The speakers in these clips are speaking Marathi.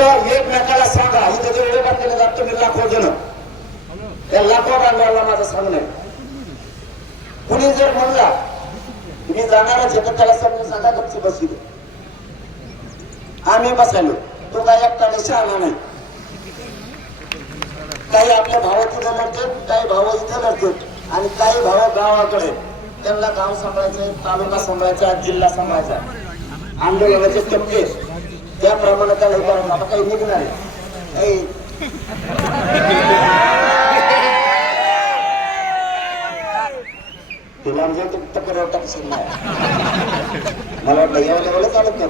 फक्त एकमेकाला सांगा, इथं जेवढे बांधलेले जात तुम्ही लाखो जण, त्या लाखो बांधवाला माझं सांगणं आहे. कुणी जर म्हणला तुम्ही जाणारच आहे तर त्याला समजून सांगा गपची बसली. आम्ही बसायलो, तो काय एकटा शहाणा नाही. काही आपल्या भाव तिथं लढतात, काही भाव इथं लढतात आणि काही भाव गावाकडे. त्यांना गाव सांभाळायचं, तालुका सांभाळायचा, जिल्हा सांभाळायचा. आंदोलनाचे टप्पे त्याप्रमाणे त्याला करायचं. आता काही निघणार आहे तुला म्हणजे टक्कर टाकशील नाही. मला वाटतं या लेवलला चालत नाही.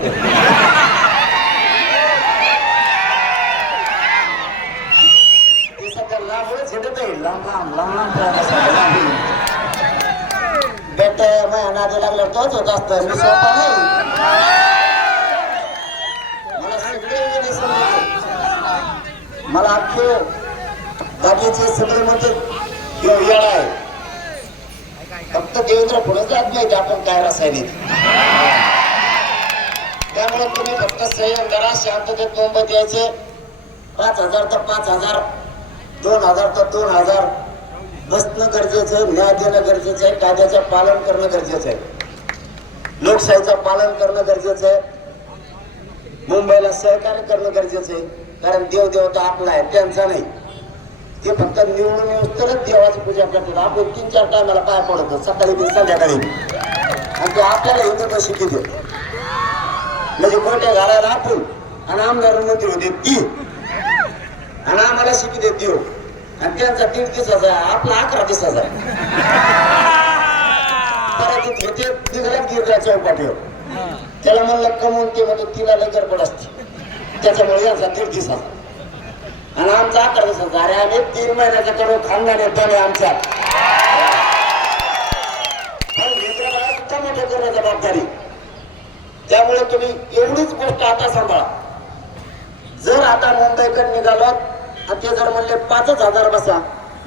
ते सध्या लांबच झेटत आहे, लांब लांब लांब लांब बेट माझ्या नादी लागला तोच होत असत. मी सोपा नाही, मला सगळे समजते. मला अख्खे बाकीचे सगळे म्हणते येडा आहे. फक्त देवेंद्र पुढे जात नाही आपण काय रासायनिक. त्यामुळे तुम्ही फक्त संयम करा, शांततेत मुंबईत यायचे. 5,000 तर 5,000, 2,000 तर 2,000 बसणं गरजेचं आहे, न्याय देणं गरजेचं आहे, कायद्याचं पालन करणं गरजेचं आहे, लोकशाहीचं पालन करणं गरजेचं आहे, मुंबईला सहकार्य करणं गरजेचं आहे. कारण देवदेवता आपला आहे, त्यांचा नाही. ते फक्त निवडून येऊस तरच देवाची पूजा करतात. आपण 3-4 टायमाला पाय पडतो, सकाळी बी संध्याकाळी, आणि ते आपल्याला हिंदू शिकवतो. म्हणजे कोणत्या घालायला आपण आणि आमदार मंत्री होते ती, आणि आम्हाला शिकवते देव. आणि त्यांचा 1.5 दिवसाचा आहे, आपला 11 दिवसाचा आहे. परत घेते निघाल्यात गिरल्या चौपाटीवर. त्याला म्हणलं कमवून ते म्हणतो तिला लय गडबड असते, त्याच्यामुळे यांचा 1.5 दिवसाचा आणि आमचा 11 दिवसाचा. अरे आम्ही 3 महिन्याचा करू खानदान येतो नाही आमच्या. मोठे करणं जबाबदारी. त्यामुळे तुम्ही एवढीच गोष्ट आता सांभाळा. जर आता मुंबईकडे निघालो आणि ते जर म्हणले 5,000 बसा,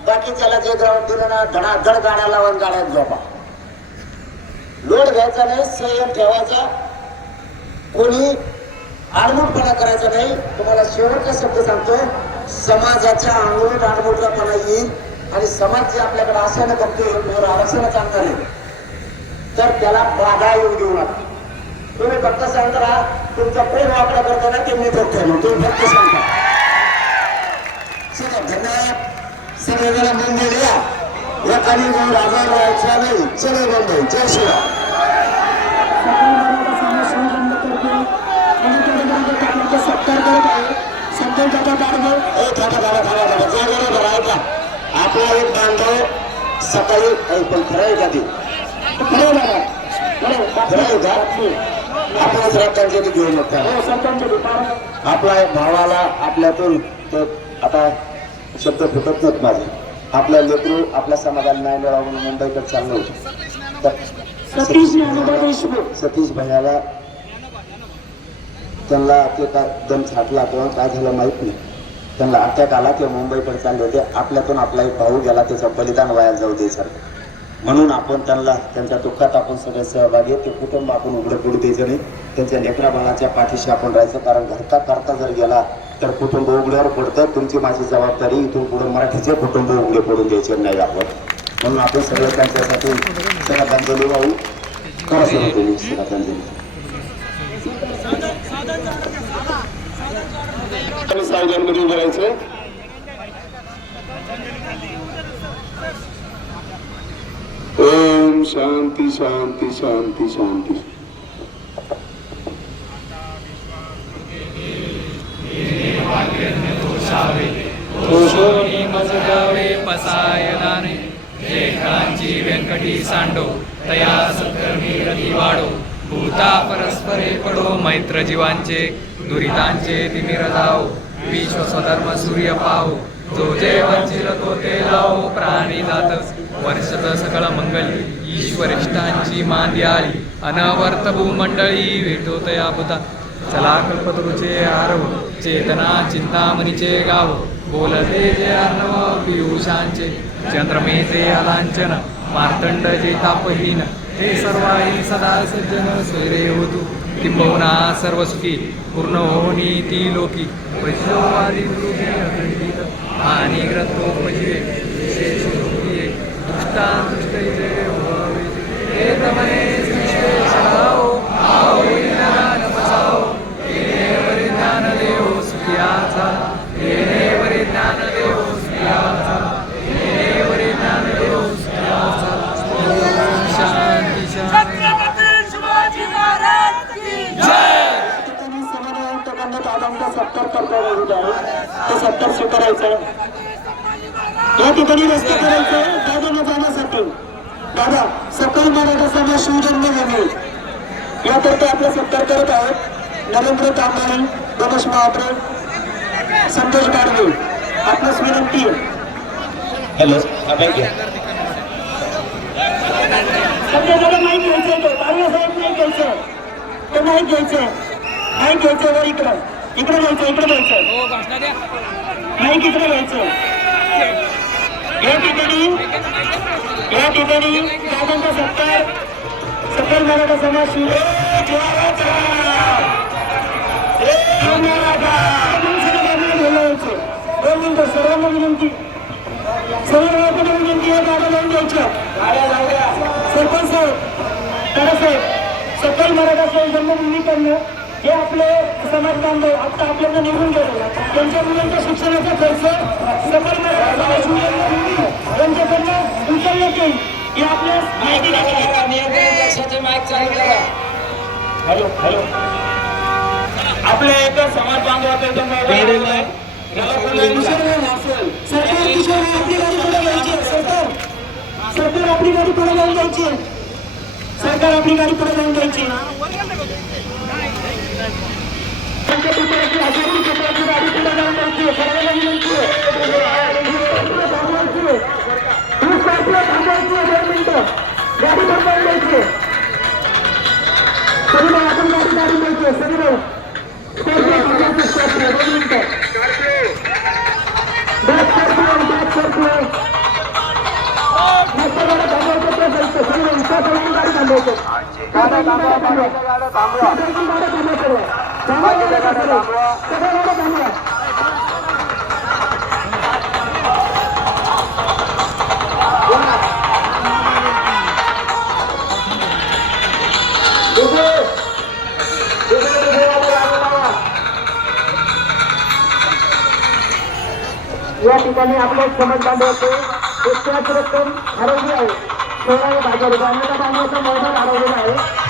बाकीच्याला जे ग्राउंड दिलं ना धडाधड गाड्या लावून गाड्यात झोपा. लोड घ्यायचा नाही, संयम ठेवायचा, कोणी आडमुटपणा करायचा नाही. तुम्हाला शेवटचा शब्द सांगतो, समाजाच्या अंगलूट आडमुटलापणा येईल आणि समाज जे आपल्याकडे आशाने बघतोय आरक्षणाचा आणणार आहे तर त्याला बाधा येऊ देऊ नका. तुम्ही फक्त सांगा तुमचा प्रेम वापरा करताना ते मी बघतोय मग तुम्ही फक्त सांगा. चला धन्यवाद. सगळेजण मुंबईला या एखादी आजार राहायचा नाही. चले मुंबई. जय श्रीराम. आपला एक बांधव सकाळी पण खरं आहे का ते आपण श्रद्धांजली घेऊ नका. आपला एक भावाला आपल्यातून आता शब्द फुटत नाहीत माझे. आपल्या लेकरू आपल्या समाजाला न्याय मिळावा म्हणून मुंबईकडे चाललं होतं. सतीश भैयाला त्यांना ते काय दम छाटला किंवा काय झालं माहित नाही. त्यांना अटॅक आला किंवा मुंबईकडे चालले होते. आपल्यातून आपला एक भाऊ गेला, त्याचं बलिदान वाया जाऊ दे सर. म्हणून आपण त्यांना त्यांच्या दुःखात आपण सगळे सहभागी. ते कुटुंब आपण उघडं पडू द्यायचं नाही. त्यांच्या लेकरा बाळाच्या पाठीशी आपण राहायचं. कारण घरता करता जर गेला तर कुटुंब उघड्यावर पडतं. तुमची माझी जबाबदारी इथून पुढे मराठीचे कुटुंब उघडे पडून द्यायचे नाही आपण. म्हणून आपण सगळं त्यांच्यासाठी श्रद्धांजली वाहू. करा सुरू केली श्रद्धांजली. सावधानमध्ये उभं राहायचं. ओम शांती शांती शांती शांती. पसायदाने लेखांची व्यंकटी सांडो तया सत्कर्मी रती वाढो. भूता परस्परे पडो मैत्र जीवांचे दुरितांचे तिमिर जाओ. विश्व स्वधर्म सूर्य पाहो जो जे वंचिल तो ते लावो. प्राणी जात वर्षत सकळ मंगली ईश्वरिष्ठांची मान द्याली. अनवर्त भूमंडळी भेटोतया बुधा. चला कल्पतरुचे आरव चेतना चिंतामणीचे गाव. बोलते जे अर्णव पियुषांचे चंद्रमेचे अलांचन. मार्तंड जे तापहीन ते सर्वाही सदा सज्जन स्वैरे होतू. किंबहुना सर्व सुखी पूर्ण होनी ती लोकी वैष्णवादी दुरुगी अखंडित आणि ग्रंथोपजीवे विशेष दुरुगी दृष्टांतुष्टैजे तमने विश्वेशनाओ आओ ज्ञान बसाओ येणे ज्ञान देव सुखियाचा येणे ज्ञान देव सुखियाचा येणे ज्ञान देव सुखियाचा शांती शांती सत्कार करता ते सत्कार स्वीकारायचं या ठिकाणी रस्ते करायचं दादांना जाण्यासाठी दादा सकल मराठा समाज शिवजन्मभूमी याकरता आपला सत्कार करत आहोत नरेंद्र तांबाणी गणेश महाप्रे संतोष गाडवे आपल्यास विनंती हॅलो माहीत घ्यायचंय तो बाळासाहेब नाही घ्यायचं ते माहीत घ्यायचंय माहीत घ्यायचं वर इकडं इकडे जायचं माईक इकडे जायचं या ठिकाणी दादांचा सत्कार सकल मराठा समाज सर्वांना विनंती आहे दादा लावून द्यायच्या सरपंच साहेब दादासाहेब सकल मराठा जन्मभूमी करणं हे आपले समाज बांधव आता आपल्याला निघून गेले त्यांच्या मुलांच्या शिक्षणाचा खर्च सकल मराठा त्यांच्याकडनं उचलण्यात येईल हे आपल्या हॅलो हॅलो आपल्या एका समाज बांधवाचा सरकार आपली गाडी पुढे जाऊन द्यायची सरकार आपली गाडी पुढे जाऊन द्यायची या ठिकाणी आपल्या समाज बांधवाचे त्याच रक्कम हरवली आहे 16,000 रुपयांना बांधवाचा मैदान हरवलेला आहे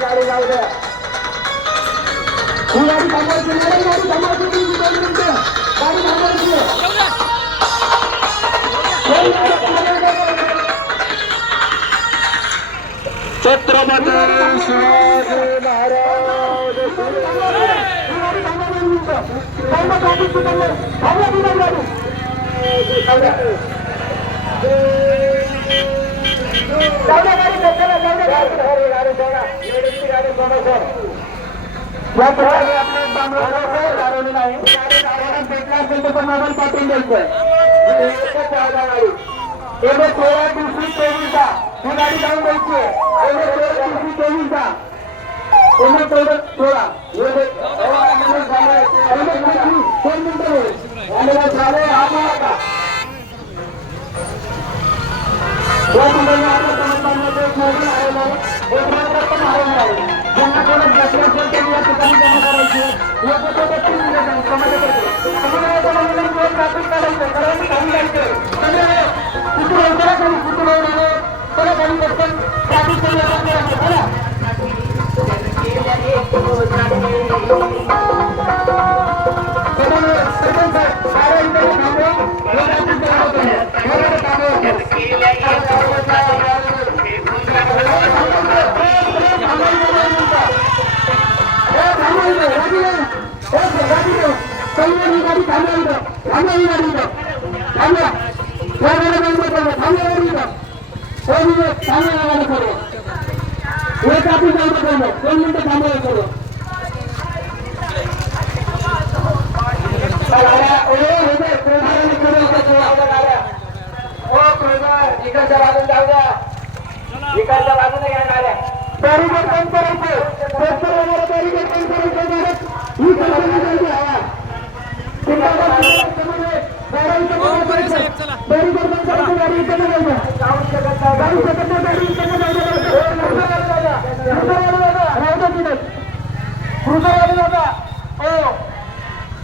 गाडी लावू द्या छत्रपती शिवाजी मोबाईल पाठवून द्यायचं 16 दिवशी 24 ही गाडी जाऊन द्यायची 16 दिवशी 24 16 आणि आवाज करू एक आपण जाऊ पहिले 2 मिनिटं थांबवा करू इकडच्या बाजून जाऊ द्या इकडच्या बाजूने घेणार परिवर्तन करायचं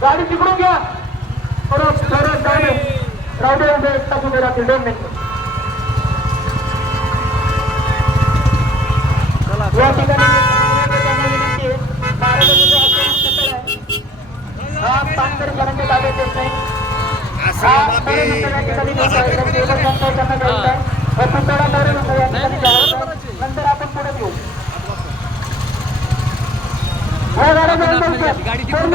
गाडी तिकडून घ्या राहते 2 मिनिट या ठिकाणी पानगडकरांच्या ताब्यात येत नाही नंतर आपण पुढे घेऊ गाडी तिकडून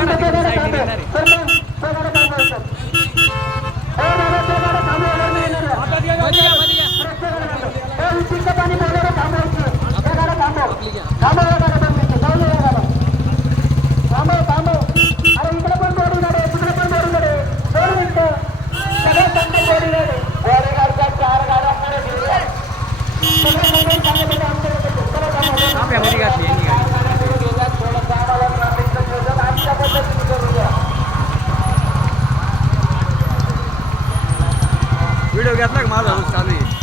व्हिडिओ घेतला का माझा चालू आहे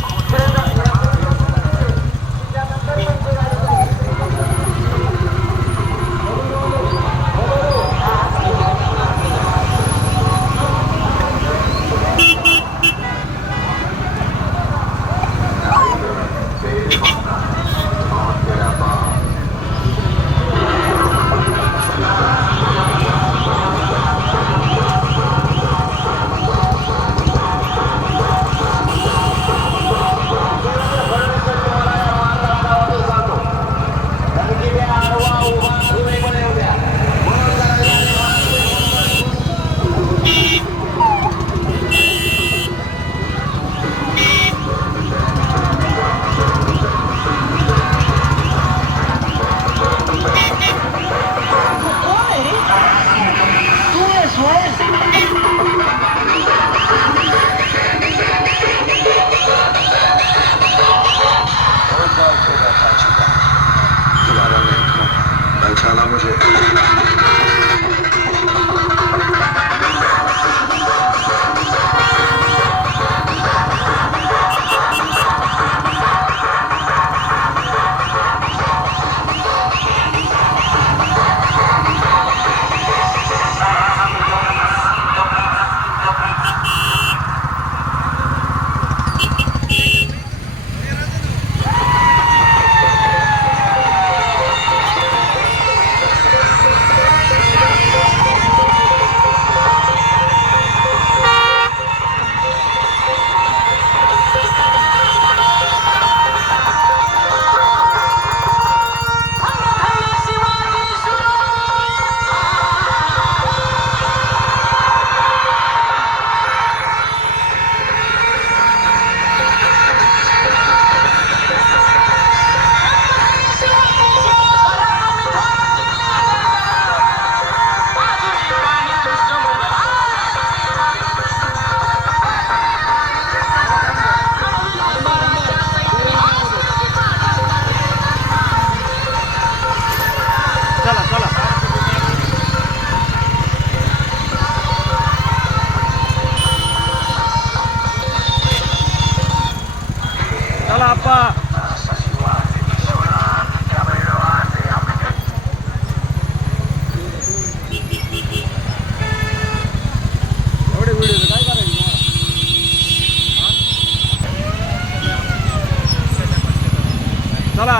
चला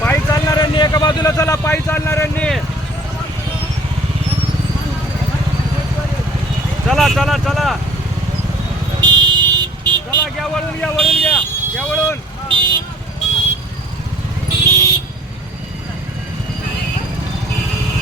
पायी चालणाऱ्यांनी एका बाजूला चला, पायी चालणाऱ्यांनी चला चला चला चला, घ्या वळून घ्या